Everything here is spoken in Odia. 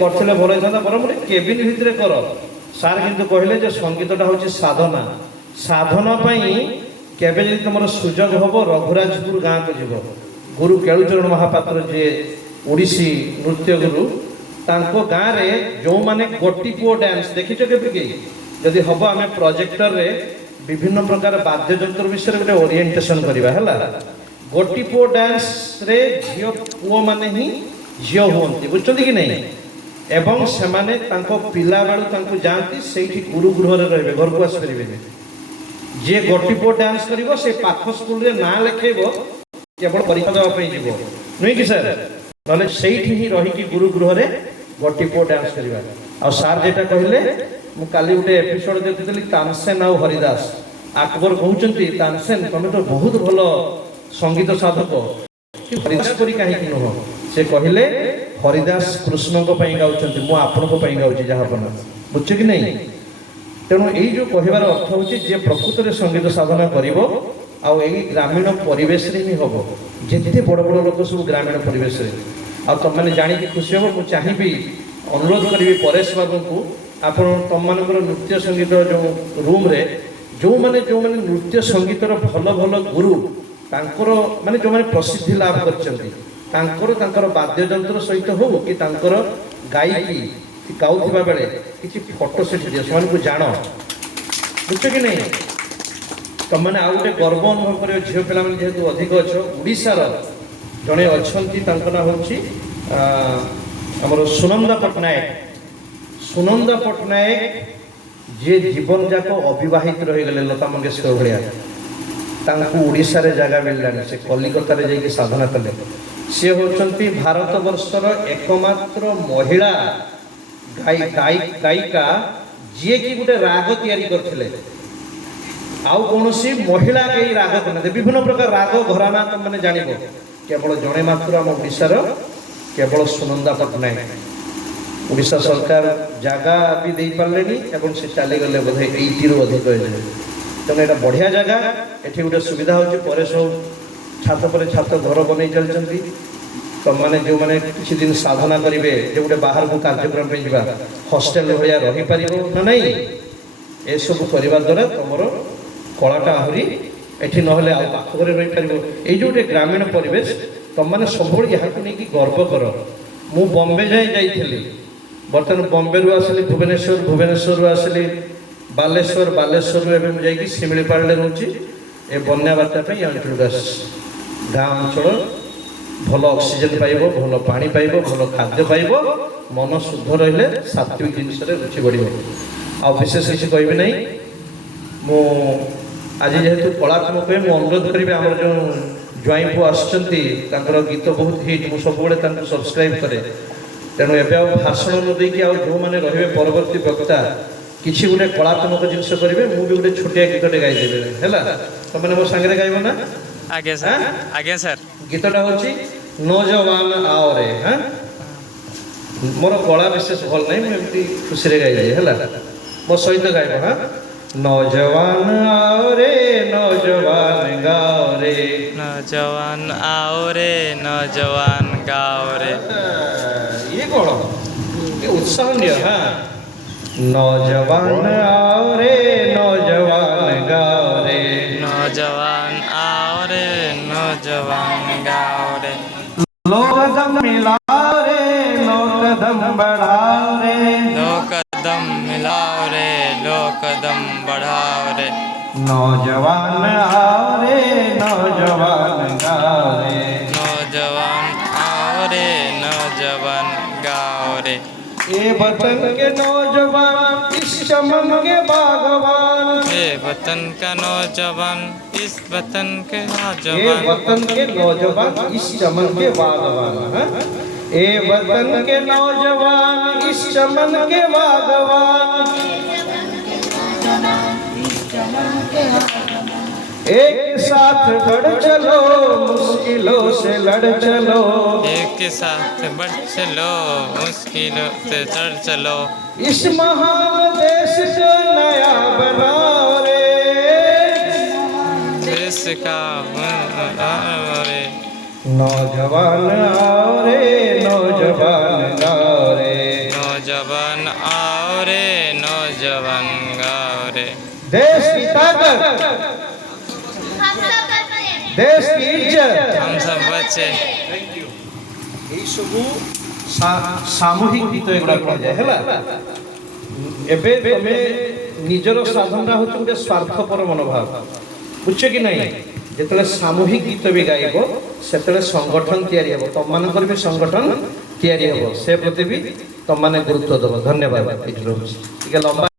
করলে ভালো হইতা বরং গোটে কেবিন ভিতরে কর। সার কিন্তু কহিলে যে সঙ্গীতটা হচ্ছে সাধনা, সাধনা পাই কেবে যদি তোমার সুযোগ হব রঘুরাজপুর গাঁকু যাব। গুরু কেଳୁଚରଣ ମହାପାତ୍ର যে ওড়িশি নৃত্য গুরু, ତାଙ୍କ ଗାଁରେ ଯେଉଁମାନେ ଗୋଟି ପୁଅ ଡ୍ୟାନ୍ସ ଦେଖିଛ କେବେ କି? ଯଦି ହବ ଆମେ ପ୍ରୋଜେକ୍ଟରରେ ବିଭିନ୍ନ ପ୍ରକାର ବାଦ୍ୟଯନ୍ତ୍ର ବିଷୟରେ ଗୋଟେ ଓରିଏଣ୍ଟେସନ କରିବା ହେଲା। ଗୋଟି ପୁଅ ଡ୍ୟାନ୍ସରେ ଝିଅ ପୁଅମାନେ ହିଁ ଝିଅ ହୁଅନ୍ତି, ବୁଝୁଛନ୍ତି କି ନାହିଁ? ଏବଂ ସେମାନେ ତାଙ୍କ ପିଲାବେଳୁ ତାଙ୍କୁ ଯାଆନ୍ତି ସେଇଠି ଗୁରୁ ଗୃହରେ ରହିବେ, ଘରକୁ ଆସିପାରିବେନି। ଯିଏ ଗୋଟି ପୁଅ ଡ୍ୟାନ୍ସ କରିବ ସେ ପାଖ ସ୍କୁଲରେ ନାଁ ଲେଖେଇବ, କେବଳ ପରୀକ୍ଷା ଦେବା ପାଇଁ ଯିବ, ନୁହେଁ କି ସାର୍? ନହେଲେ ସେଇଠି ହିଁ ରହିକି ଗୁରୁ ଗୃହରେ ଗୋଟି ପୁଅ ଡ୍ୟାନ୍ସ କରିବା। ଆଉ ସାର୍ ଯେଟା କହିଲେ, ମୁଁ କାଲି ଗୋଟେ ଏପିସୋଡ ଦେଖିଥିଲି ତାନସେନ ଆଉ ହରିଦାସ। ଆକବର କହୁଛନ୍ତି ତାନସେନ ତମେ ତ ବହୁତ ଭଲ ସଙ୍ଗୀତ ସାଧକ, ହରିଦାସ ପରି କାହିଁକି ନୁହଁ? ସେ କହିଲେ ହରିଦାସ କୃଷ୍ଣଙ୍କ ପାଇଁ ଗାଉଛନ୍ତି, ମୁଁ ଆପଣଙ୍କ ପାଇଁ ଗାଉଛି ଯାହା ବନା, ବୁଝୁଛ କି ନାହିଁ? ତେଣୁ ଏଇ ଯୋଉ କହିବାର ଅର୍ଥ ହେଉଛି ଯେ ପ୍ରକୃତରେ ସଙ୍ଗୀତ ସାଧନା କରିବ ଆଉ ଏଇ ଗ୍ରାମୀଣ ପରିବେଶରେ ହିଁ ହବ। ଯେତେ ବଡ଼ ବଡ଼ ଲୋକ ସବୁ ଗ୍ରାମୀଣ ପରିବେଶରେ। ଆଉ ତମମାନେ ଜାଣିକି ଖୁସି ହବ, ମୁଁ ଚାହିଁବି ଅନୁରୋଧ କରିବି ପରେଶ ବାବୁଙ୍କୁ, ଆପଣ ତମମାନଙ୍କର ନୃତ୍ୟ ସଙ୍ଗୀତ ଯେଉଁ ରୁମ୍ରେ ଯେଉଁମାନେ ନୃତ୍ୟ ସଙ୍ଗୀତର ଭଲ ଭଲ ଗୁରୁ, ତାଙ୍କର ମାନେ ଯେଉଁମାନେ ପ୍ରସିଦ୍ଧି ଲାଭ କରିଛନ୍ତି, ତାଙ୍କର ବାଦ୍ୟଯନ୍ତ୍ର ସହିତ ହଉ କି ତାଙ୍କର ଗାଇକି ଗାଉଥିବା ବେଳେ କିଛି ଫଟୋ ସେଠି ଦିଅ, ସେମାନଙ୍କୁ ଜାଣ, ବୁଝୁଛ କି ନାହିଁ? ତମମାନେ ଆଉ ଗୋଟେ ଗର୍ବ ଅନୁଭବ କରିବ, ଝିଅ ପିଲାମାନେ ଯେହେତୁ ଅଧିକ ଅଛ। ଓଡ଼ିଶାର ଜଣେ ଅଛନ୍ତି, ତାଙ୍କ ନାଁ ହେଉଛି ଆମର ସୁନନ୍ଦା ପଟ୍ଟନାୟକ। ସୁନନ୍ଦା ପଟ୍ଟନାୟକ ଯିଏ ଜୀବନ ଯାକ ଅବିବାହିତ ରହିଗଲେ ଲତା ମଙ୍ଗେଶକର ଭଳିଆ, ତାଙ୍କୁ ଓଡ଼ିଶାରେ ଜାଗା ମିଳିଲାନି, ସେ କଲିକତାରେ ଯାଇକି ସାଧନା କଲେ। ସେ ହେଉଛନ୍ତି ଭାରତ ବର୍ଷର ଏକମାତ୍ର ମହିଳା ଗାୟିକା ଯିଏକି ଗୋଟେ ରାଗ ତିଆରି କରିଥିଲେ। ଆଉ କୌଣସି ମହିଳା କେହି ରାଗ କରିନାହାନ୍ତି। ବିଭିନ୍ନ ପ୍ରକାର ରାଗ ଘରାନା ତମେ ଜାଣିବ, କେବଳ ଜଣେ ମାତ୍ର ଆମ ଓଡ଼ିଶାର କେବଳ ସୁନନ୍ଦା ପଟ୍ଟନାୟକ। ଓଡ଼ିଶା ସରକାର ଜାଗା ବି ଦେଇପାରିଲେନି ଏବଂ ସେ ଚାଲିଗଲେ ବୋଧେ 80ରୁ ଅଧିକ ହେଇଯିବ। ତେଣୁ ଏଇଟା ବଢ଼ିଆ ଜାଗା, ଏଠି ଗୋଟେ ସୁବିଧା ହେଉଛି, ପରେ ସବୁ ଛାତ ପରେ ଛାତ ଘର ବନେଇ ଚାଲିଛନ୍ତି। ତମମାନେ ଯେଉଁମାନେ କିଛି ଦିନ ସାଧନା କରିବେ, ଯେ ଗୋଟେ ବାହାରକୁ କାର୍ଯ୍ୟକ୍ରମ ପାଇଁ ଯିବା, ହଷ୍ଟେଲ ଭଳିଆ ରହିପାରିବ ନା ନାହିଁ? ଏସବୁ କରିବା ଦ୍ୱାରା ତମର କଳାଟା ଆହୁରି ଏଠି ନହେଲେ ଆଉ ପାଖ ଘରେ ରହିପାରିବ। ଏଇ ଯେଉଁ ଗୋଟେ ଗ୍ରାମୀଣ ପରିବେଶ, ତମମାନେ ସବୁବେଳେ ଏହାକୁ ନେଇକି ଗର୍ବ କର। ମୁଁ ବମ୍ବେ ଯାଏଁ ଯାଇଥିଲି, ବର୍ତ୍ତମାନ ବମ୍ବେରୁ ଆସିଲି ଭୁବନେଶ୍ୱର, ଭୁବନେଶ୍ୱରରୁ ଆସିଲି ବାଲେଶ୍ୱର, ବାଲେଶ୍ୱରରୁ ଏବେ ମୁଁ ଯାଇକି ଶିମିଳିପାଳରେ ରହୁଛି। ଏ ବନ୍ୟା ବାତ୍ୟା ପାଇଁ ଅଞ୍ଚଳକୁ ଆସିଛି। ଗାଁ ଅଞ୍ଚଳ ଭଲ ଅକ୍ସିଜେନ୍ ପାଇବ, ଭଲ ପାଣି ପାଇବ, ଭଲ ଖାଦ୍ୟ ପାଇବ, ମନ ଶୁଦ୍ଧ ରହିଲେ ସାତ୍ତ୍ୱିକ ଜିନିଷରେ ରୁଚି ବଢ଼ିବ। ଆଉ ବିଶେଷ କିଛି କହିବି ନାହିଁ। ମୁଁ ଆଜି ଯେହେତୁ କଳାତ୍ମକ ହୁଏ, ମୁଁ ଅନୁରୋଧ କରିବି ଆମର ଯେଉଁ ଜ୍ୱାଇଁ ପୁଅ ଆସୁଛନ୍ତି, ତାଙ୍କର ଗୀତ ବହୁତ ହିଟ୍, ମୁଁ ସବୁବେଳେ ତାଙ୍କୁ ସବସ୍କ୍ରାଇବ୍ କରେ। ତେଣୁ ଏବେ ଆଉ ଭାଷଣ ନ ଦେଇକି ଆଉ ଯେଉଁମାନେ ରହିବେ ପରବର୍ତ୍ତୀ ବକ୍ତା କିଛି ଗୋଟେ କଳାତ୍ମକ ଜିନିଷ କରିବେ, ମୁଁ ବି ଗୋଟେ ଛୋଟିଆ ଗୀତଟେ ଗାଇଦେବି ହେଲା। ତମେ ମୋ ସାଙ୍ଗରେ ଗାଇବ ନା? ଆଜ୍ଞା ସାର୍, ଆଜ୍ଞା ସାର୍। ଗୀତଟା ହେଉଛି ନୌଜୱାନ ଆଓ ରେ। ମୋର ଗଳା ବିଶେଷ ଭଲ ନାହିଁ, ମୁଁ ଏମିତି ଖୁସିରେ ଗାଇଦେବି ହେଲା। ମୋ ସହିତ ଗାଇବ। नौजवान आओ रे नौजवान गाओ रे, नौजवान आओ रे नौजवान गाओ रे। ये कौन ये उत्साह नहीं है? नौजवान आओ रे नौजवान गाओ रे, नौजवान आओ रे नौजवान गाओ रे। लो कदम मिलाओ रे, लो कदम बढ़ाओ रे, लो कदम मिलाओ रे, लो कदम बढ़ाओ रे। नौजवान आओ रे नौजवान गाओ रे, नौजवान आओ रे नौजवान गाओ रे। ये वतन के नौजवान इस चमन के बागवान, ये वतन का नौजवान इस वतन के नौजवान, ये वतन के नौजवान इस चमन के बागवान, ये वतन के नौजवान इस चमन के बागवान, एक साथ बढ़ चलो मुश्किलों से लड़ चलो, एक साथ बढ़ चलो मुश्किलों से चढ़ चलो। इस महान देश को नया बनाओ रे, देश का रे। नौजवान आओ रे नौजवान गाओ रे, आओ रे नौजवान गाओ रे। देश की ताकत, देश की इज्जत, हम सब बच्चे। এই ସବୁ ସାମୂହିକ ଗୀତ ଏଗୁଡ଼ା କୁହାଯାଏ ହେଲା। ଏବେ ତମେ ନିଜର ସାଧନଟା ହଉଛି ଗୋଟେ ସ୍ୱାର୍ଥପର ମନୋଭାବ, ବୁଝଛ କି ନାହିଁ? ଯେତେବେଳେ ସାମୂହିକ ଗୀତ ବି ଗାଇବ ସେତେବେଳେ ସଂଗଠନ ତିଆରି ହେବ, ତମମାନଙ୍କର ବି ସଂଗଠନ ତିଆରି ହେବ, ସେ ପ୍ରତି ବି ତମମାନେ ଗୁରୁତ୍ୱ ଦେବ। ଧନ୍ୟବାଦ। ଏଇଠି ରହୁଛି ଟିକେ ଲମ୍ବା।